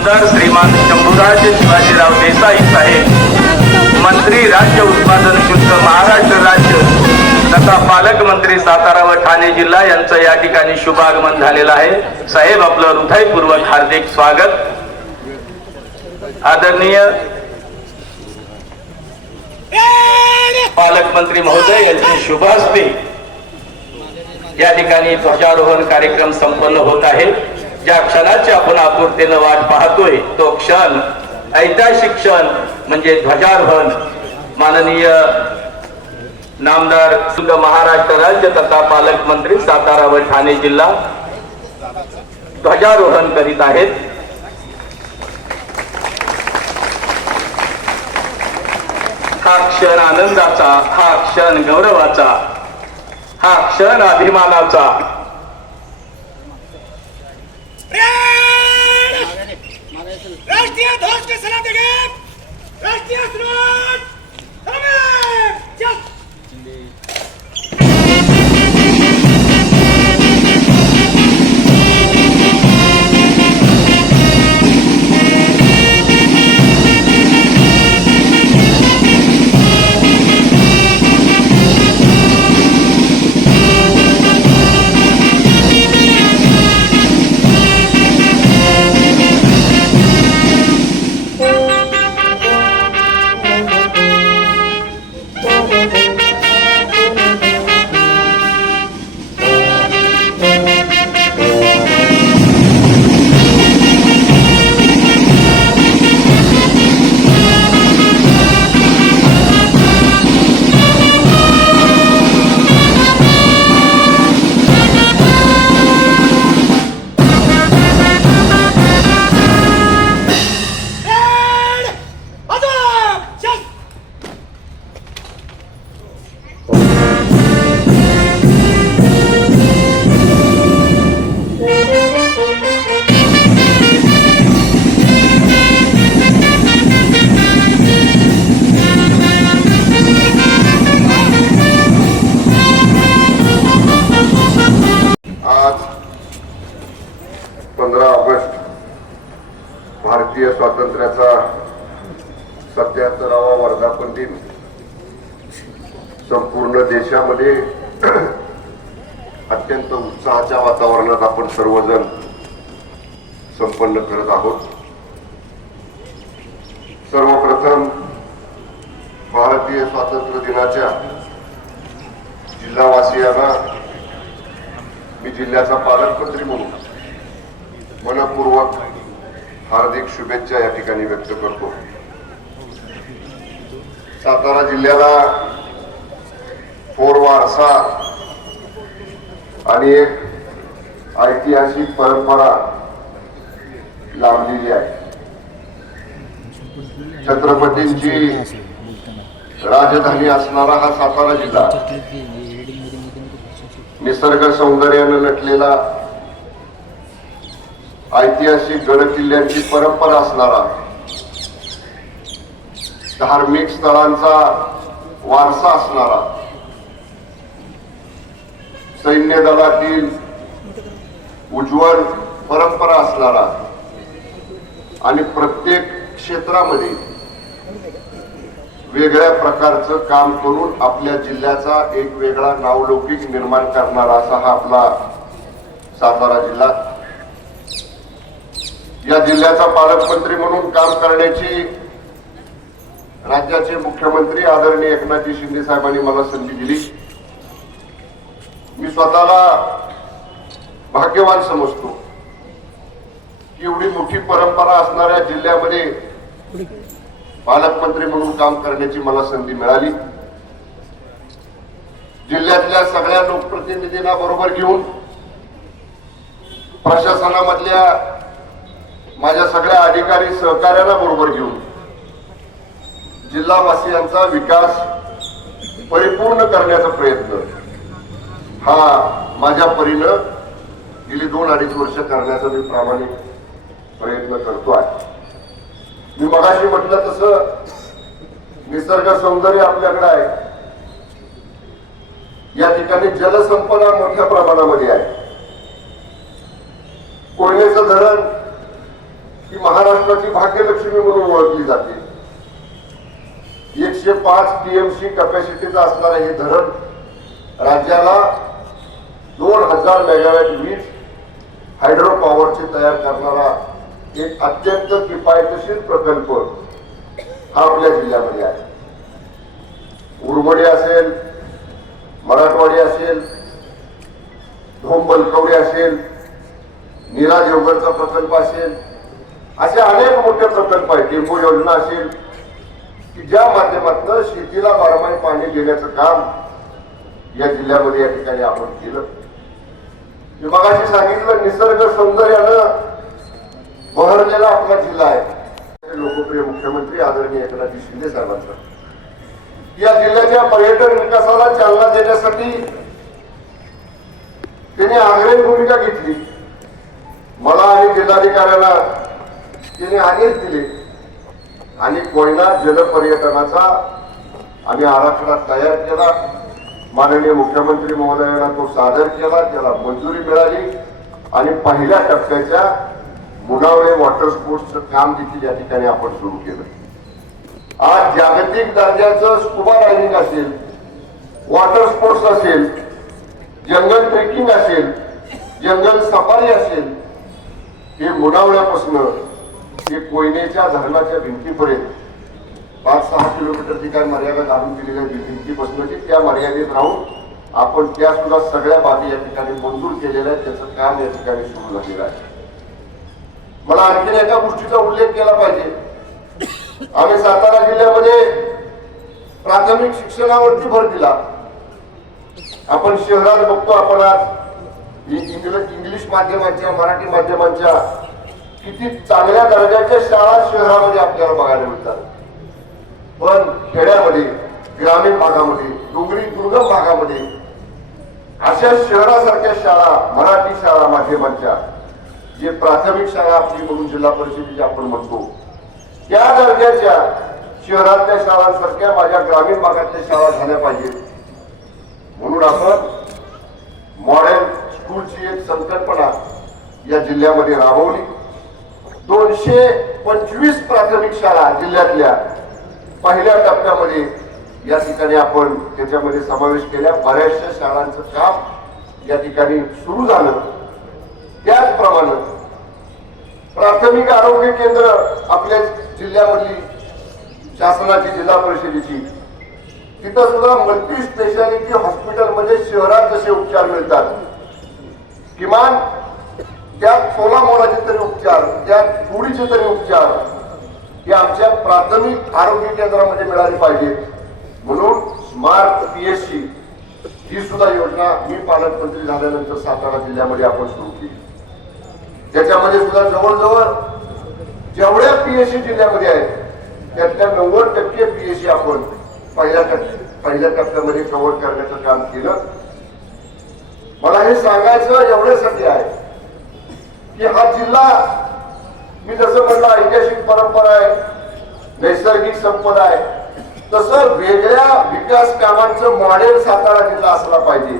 आमदार श्रीमान शंभूराज शिवाजीराव देसाई साहेब मंत्री राज्य उत्पादन शुल्क महाराष्ट्र राज्य तथा पालकमंत्री सातारा व ठाणे जिल्हा यांचं या ठिकाणी शुभागमन झालेलं आहे. साहेब आपलं हृदयपूर्वक हार्दिक स्वागत. आदरणीय पालकमंत्री महोदय यांची शुभ हस्ते या ठिकाणी ध्वजारोहण कार्यक्रम संपन्न होत आहे. ज्या क्षणाची आपण आतुरतेनं वाट पाहतोय तो क्षण ऐतिहासिक क्षण म्हणजे ध्वजारोहण. माननीय नामदार महाराष्ट्र राज्य तथा पालकमंत्री सातारा व ठाणे जिल्हा ध्वजारोहण करीत आहेत. हा क्षण आनंदाचा हा क्षण गौरवाचा हा क्षण अभिमानाचा राष्ट्रीय ध्वज के सलाम देंगे राष्ट्रीय सलाम सलाम सत्याहत्तरावा वर्धापन दिन. संपूर्ण देशामध्ये अत्यंत उत्साहाच्या वातावरणात आपण सर्वजण संपन्न करत आहोत. सर्वप्रथम भारतीय स्वातंत्र्य दिनाच्या जिल्हावासियांना मी जिल्ह्याचा पालकमंत्री म्हणून मनपूर्वक हार्दिक शुभेच्छा या ठिकाणी व्यक्त करतो. सातारा जिल्ह्याला फोर वारसा आणि एक ऐतिहासिक परंपरा लाभलेली आहे. छत्रपतींची राजधानी असणारा हा सातारा जिल्हा निसर्ग सौंदर्यानं नटलेला ऐतिहासिक गड किल्ल्यांची परंपरा असणारा धार्मिक स्थळांचा वारसा असणारा सैन्य दलातील उज्ज्वल परंपरा असणारा आणि प्रत्येक क्षेत्रामध्ये वेगळ्या प्रकारचं काम करून आपल्या जिल्ह्याचा एक वेगळा नावलौकिक निर्माण करणारा असा हा आपला सातारा जिल्हा. या जिल्ह्याचा पालकमंत्री म्हणून काम करण्याची राज्याचे मुख्यमंत्री आदरणीय एकनाथजी शिंदे साहेबांनी मला संधी दिली. मी स्वतःला भाग्यवान समजतो की एवढी मोठी परंपरा असणाऱ्या जिल्ह्यामध्ये पालकमंत्री म्हणून काम करण्याची मला संधी मिळाली. जिल्ह्यातल्या सगळ्या लोकप्रतिनिधींना बरोबर घेऊन प्रशासनामधल्या माझ्या सगळ्या अधिकारी सहकार्याला बरोबर घेऊन जिल्हावासियांचा विकास परिपूर्ण करण्याचा प्रयत्न. हा माझ्या परीनं गेली दोन अडीच वर्ष करण्याचा मी प्रामाणिक प्रयत्न करतो आहे. मी मगाशी म्हटलं तसं निसर्ग सौंदर्य आपल्याकडे आहे. या ठिकाणी जलसंपदा मोठ्या प्रमाणामध्ये आहे. कोयनेचं धरण ही महाराष्ट्राची भाग्यलक्ष्मी म्हणून ओळखली जाते. एकशे पाच टीएमसी कॅपॅसिटीचं असणारं हे धरण राज्याला दोन हजार मेगावॅट वीज हायड्रो पॉवरचे तयार करणारा एक अत्यंत किफायतशीर प्रकल्प हा आपल्या जिल्ह्यामध्ये आहे. उरमडी असेल मराठवाडी असेल धोम बलकवडी असेल नीरा देवगडचा प्रकल्प असेल असे अनेक मोठे प्रकल्प आहेत. टेम्पो योजना असेल की ज्या माध्यमातून शेतीला बारमाही पाणी देण्याचं काम या जिल्ह्यामध्ये या ठिकाणी आपण केलं. विभागाशी सांगितलं निसर्ग सौंदर्यानं बहरलेला आपला जिल्हा आहे. लोकप्रिय मुख्यमंत्री आदरणीय एकनाथजी शिंदे साहेबांचा. या जिल्ह्याच्या पर्यटन विकासाला चालना देण्यासाठी त्यांनी आग्रही भूमिका घेतली. मला आणि जिल्हाधिकाऱ्यांना त्यांनी आदेश दिले. आणि कोयना जलपर्यटनाचा आम्ही आराखडा तयार केला. माननीय मुख्यमंत्री महोदयांना तो सादर केला त्याला मंजुरी मिळाली. आणि पहिल्या टप्प्याच्या मुनावळे वॉटर स्पोर्ट्सचं काम देखील या ठिकाणी आपण सुरू केलं. आज जागतिक दर्जाचं स्कुबा रायडिंग असेल वॉटर स्पोर्ट्स असेल जंगल ट्रेकिंग असेल जंगल सफारी असेल हे मुनावळ्यापासून ते कोयनेच्या धरणाच्या भिंतीपर्यंत पाच सहा किलोमीटरची काय मर्यादा घालून दिलेल्या भिंतीपासूनची त्या मर्यादेत राहून आपण त्या सुद्धा सगळ्या बाबी या ठिकाणी मंजूर केलेल्या आहेत त्याचं काम या ठिकाणी सुरू झालेलं आहे. मला आणखीन एका गोष्टीचा उल्लेख केला पाहिजे. आम्ही सातारा जिल्ह्यामध्ये प्राथमिक शिक्षणावरती भर दिला. आपण शहरात बघतो आपण आज इंग्लिश माध्यमांच्या मराठी माध्यमांच्या किती चांगल्या दर्जाच्या शाळा शहरामध्ये आपल्याला बघायला मिळतात. पण खेड्यामध्ये ग्रामीण भागामध्ये डोंगरी दुर्गम भागामध्ये अशा शहरासारख्या शाळा मराठी शाळा माध्यमांच्या जे प्राथमिक शाळा आपली म्हणून जिल्हा परिषदेची आपण म्हणतो त्या दर्जाच्या शहरातल्या शाळांसारख्या माझ्या ग्रामीण भागातल्या शाळा झाल्या पाहिजेत. म्हणून आपण मॉडेल स्कूलची एक संकल्पना या जिल्ह्यामध्ये राबवली. दोनशे पंचवीस प्राथमिक शाळा जिल्ह्यातल्या पहिल्या टप्प्यामध्ये या ठिकाणी आपण त्याच्यामध्ये समावेश केल्या. बऱ्याचशा शाळांचं काम या ठिकाणी सुरू झालं. त्याचप्रमाणे प्राथमिक आरोग्य केंद्र आपल्या जिल्ह्यामधली शासनाची जिल्हा परिषदेची तिथं सुद्धा मल्टी स्पेशालिटी हॉस्पिटलमध्ये शहरात जसे उपचार मिळतात. किमान त्या सोळा मोलाचे तरी उपचार त्या थोडीचे तरी उपचार हे आमच्या प्राथमिक आरोग्य केंद्रामध्ये मिळाली पाहिजे म्हणून स्मार्ट पीएससी ही सुद्धा योजना मी पालकमंत्री झाल्यानंतर सातारा जिल्ह्यामध्ये आपण सुरू केली. त्याच्यामध्ये सुद्धा जवळजवळ जेवढ्या पीएससी जिल्ह्यामध्ये आहेत त्यातल्या नव्वद टक्के पीएससी आपण पहिल्या पहिल्या टप्प्यामध्ये कव्हर करण्याचं काम केलं. मला हे सांगायचं एवढ्यासाठी आहे की हा जिल्हा मी जसं म्हणलं ऐतिहासिक परंपरा आहे नैसर्गिक संपदा आहे तसं वेगळ्या विकास कामांचं मॉडेल सातारा जिल्हा असला पाहिजे.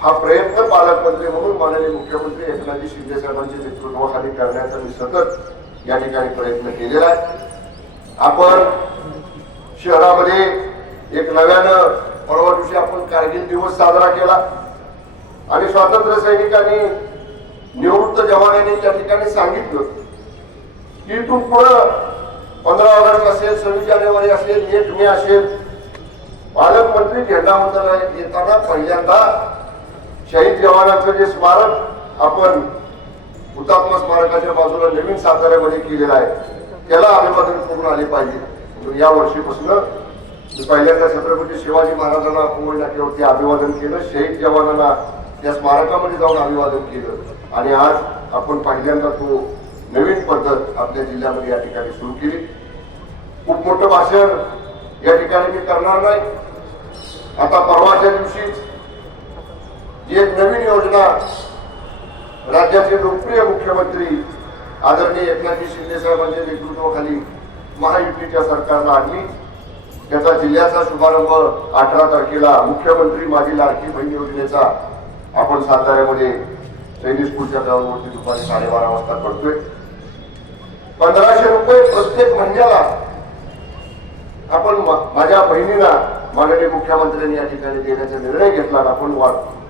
हा प्रयत्न पालकमंत्री म्हणून माननीय मुख्यमंत्री एकनाथजी शिंदे साहेबांच्या नेतृत्वाखाली करण्याचा मी सतत या ठिकाणी प्रयत्न केलेला आहे. आपण शहरामध्ये एक नव्यानं परवा दिवशी आपण कारगिल दिवस साजरा केला. आणि स्वातंत्र्य सैनिकांनी निवृत्त जवानांनी त्या ठिकाणी सांगितलं की तू पुढं पंधरा ऑगस्ट असेल सव्वीस जानेवारी असेल एक मे असेल पालकमंत्री झेंडा उतरला येताना पहिल्यांदा शहीद जवानांचं जे स्मारक आपण हुतात्मा स्मारकाच्या बाजूला नवीन साताऱ्यामध्ये केलेलं आहे त्याला अभिवादन करून आले पाहिजे. या वर्षीपासून मी पहिल्यांदा छत्रपती शिवाजी महाराजांना अपंग नाक्यावरती अभिवादन केलं शहीद जवानांना त्या स्मारकामध्ये जाऊन अभिवादन केलं. आणि आज आपण पहिल्यांदा तो नवीन पद्धत आपल्या जिल्ह्यामध्ये या ठिकाणी सुरू केली. खूप मोठं भाषण या ठिकाणी मी करणार नाही. आता परवाच्या दिवशीच जी एक नवीन योजना राज्याचे लोकप्रिय मुख्यमंत्री आदरणीय एकनाथजी शिंदे साहेबांच्या नेतृत्वाखाली महायुतीच्या सरकारला आणली. त्याचा जिल्ह्याचा शुभारंभ अठरा तारखेला मुख्यमंत्री माझी लाडकी बहीण योजनेचा आपण साताऱ्यामध्ये सैनिक स्कूलच्या ग्राउंडवरती दुपारी साडेबारा वाजता करतोय पंधराशे रुपये प्रत्येक महिन्याला आपण माझ्या बहिणीला माननीय मुख्यमंत्र्यांनी या ठिकाणी देण्याचा निर्णय घेतला आपण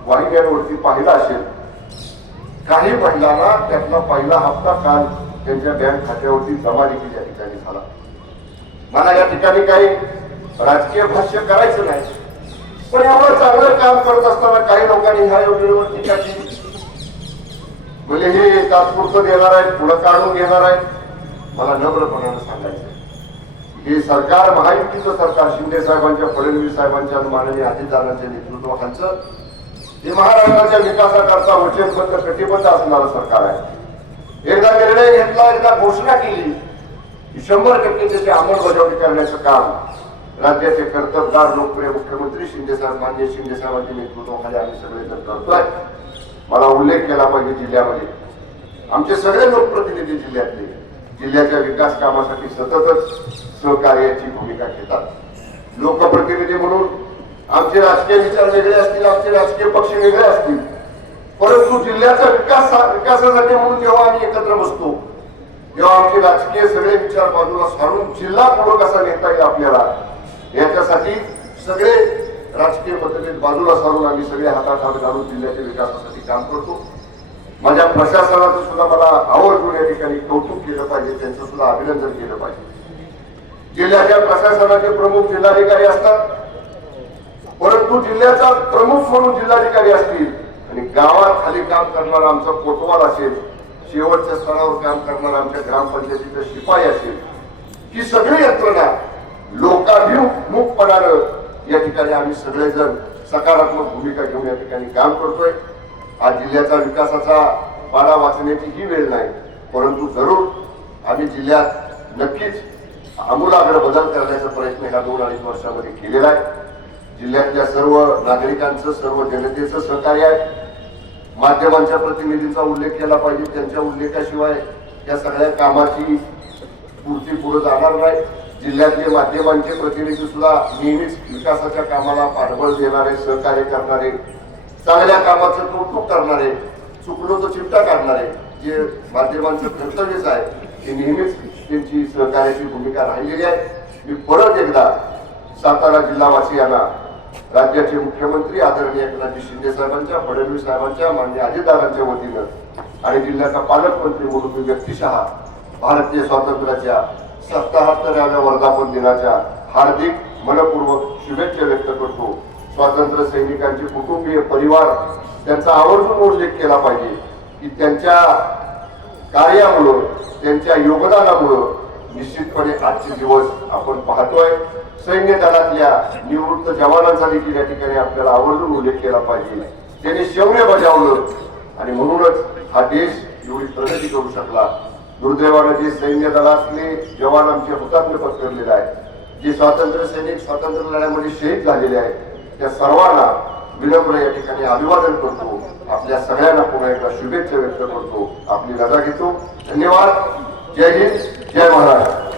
वाहिन्यांवरती पाहिला असेल. काही महिलांना त्यातला पहिला हप्ता काल त्यांच्या बँक खात्यावरती जमा देखील या ठिकाणी झाला. मला या ठिकाणी काही राजकीय भाष्य करायचं नाही. पण यावर चांगलं काम करत असताना काही लोकांनी ह्या योजनेवर टीका केली म्हणजे हे तात्पुरतं देणार आहेत पुढं काढून घेणार आहेत. मला नम्रपणानं सांगायचं हे सरकार महायुतीचं सरकार शिंदे साहेबांच्या फडणवीस साहेबांच्या माननीय अजितदारांच्या नेतृत्वाखालचं हे महाराष्ट्राच्या विकासाकरता वचनबद्ध कटिबद्ध असणारं सरकार आहे. एकदा निर्णय घेतला एकदा घोषणा केली की शंभर टक्के त्याची अंमलबजावणी करण्याचं काम राज्याचे कर्तबदार लोकप्रिय मुख्यमंत्री शिंदे साहेब मान्य शिंदे साहेबांच्या नेतृत्वाखाली आम्ही सगळे जण करतोय. मला उल्लेख केला पाहिजे जिल्ह्यामध्ये. आमचे सगळे लोकप्रतिनिधी जिल्ह्यातले जिल्ह्याच्या विकास कामासाठी सततच सहकार्याची भूमिका घेतात. लोकप्रतिनिधी म्हणून आमचे राजकीय विचार वेगळे असतील आमचे राजकीय पक्ष वेगळे असतील. परंतु जिल्ह्याचा विकास विकासासाठी म्हणून जेव्हा आम्ही एकत्र बसतो तेव्हा आमचे राजकीय सगळे विचार बाजूला सारून जिल्हा पुढे कसा नेता येईल आपल्याला याच्यासाठी सगळे राजकीय पद्धतीत बाजूला सारून आम्ही सगळे हातात हात घालून जिल्ह्याच्या विकासासाठी काम करतो. माझ्या प्रशासनाचं सुद्धा मला आवर्जून या ठिकाणी कौतुक केलं पाहिजे त्यांचं सुद्धा अभिनंदन केलं पाहिजे. जिल्ह्याच्या प्रशासनाचे प्रमुख जिल्हाधिकारी असतात. परंतु जिल्ह्याचा प्रमुख म्हणून जिल्हाधिकारी असतील आणि गावात खाली काम करणारा आमचा कोतवाल असेल शेवटच्या स्तरावर काम करणारा आमच्या ग्रामपंचायतीचा शिपाई असेल ही सगळी यंत्रणा लोकाभिमुखपणानं या ठिकाणी आम्ही सगळेजण सकारात्मक भूमिका घेऊन या ठिकाणी काम करतोय. हा जिल्ह्याचा विकासाचा पाडा वाचण्याची ही वेळ नाही परंतु जरूर आम्ही जिल्ह्यात नक्कीच आमूलाग्र बदल करण्याचा प्रयत्न ह्या दोन अडीच वर्षामध्ये केलेला आहे. जिल्ह्यातल्या सर्व नागरिकांचं सर्व जनतेचं सहकार्य आहे. माध्यमांच्या प्रतिनिधींचा उल्लेख केला पाहिजे त्यांच्या उल्लेखाशिवाय या सगळ्या कामाची पूर्ती पुढे जाणार नाही. जिल्ह्यातले माध्यमांचे प्रतिनिधी सुद्धा नेहमीच विकासाच्या कामाला पाठबळ देणारे सहकार्य करणारे चांगल्या कामाचं कौतुक करणारे चुकलो तर चिमटा काढणारे जे माध्यमांचं कर्तव्यच आहे ते नेहमीच त्यांची सहकार्याची भूमिका राहिलेली आहे. मी परत एकदा सातारा जिल्हावासियांना राज्याचे मुख्यमंत्री आदरणीय एकनाथजी शिंदे साहेबांच्या फडणवीस साहेबांच्या मान्य अजितदारांच्या वतीनं आणि जिल्ह्याचा पालकमंत्री म्हणून मी व्यक्तिशः भारतीय स्वातंत्र्याच्या सत्ताहत्तराव्या वर्धापन दिनाच्या हार्दिक मनपूर्वक शुभेच्छा व्यक्त करतो. स्वातंत्र्य सैनिकांचे कुटुंबीय परिवार त्यांचा आवर्जून उल्लेख केला पाहिजे की त्यांच्या कार्यामुळं त्यांच्या योगदानामुळं निश्चितपणे आजचे दिवस आपण पाहतोय. सैन्य दलातल्या निवृत्त जवानांचा देखील या ठिकाणी आपल्याला आवर्जून उल्लेख केला पाहिजे. त्यांनी शौर्य बजावलं आणि म्हणूनच हा देश एवढी प्रगती करू शकला. दुर्दैवानं जे सैन्य दलातले जवान आमचे हुतात्म्य पत्करलेले आहेत जे स्वातंत्र्य सैनिक स्वातंत्र्य लढ्यामध्ये शहीद झालेले आहेत त्या सर्वांना विनम्र या ठिकाणी अभिवादन करतो. आपल्या सगळ्यांना पुन्हा एकदा शुभेच्छा व्यक्त करतो. आपली रजा घेतो. धन्यवाद. जय हिंद. जय महाराष्ट्र.